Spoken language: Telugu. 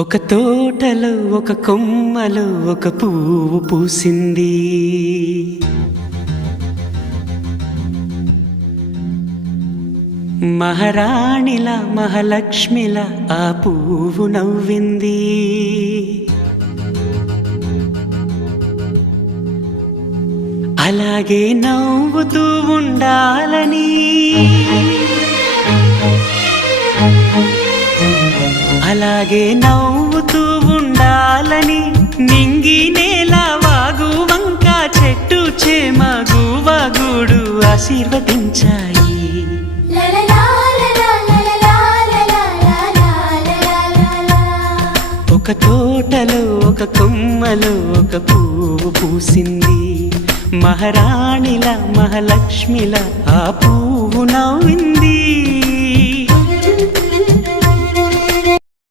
ఒక తోటలో ఒక కొమ్మలో ఒక పువ్వు పూసింది. మహారాణిలా మహాలక్ష్మిలా ఆ పువ్వు నవ్వింది. అలాగే నవ్వుతూ ఉండాలని, అలాగే నవ్వుతూ ఉండాలని నింగి నేల వాగు వంక చెట్టు చేమ గువగూడు ఆశీర్వదించాయి. ఒక తోటలో ఒక కొమ్మలో ఒక పువ్వు పూసింది. మహారాణిలా మహాలక్ష్మిలా ఆ పువ్వు నవ్వింది.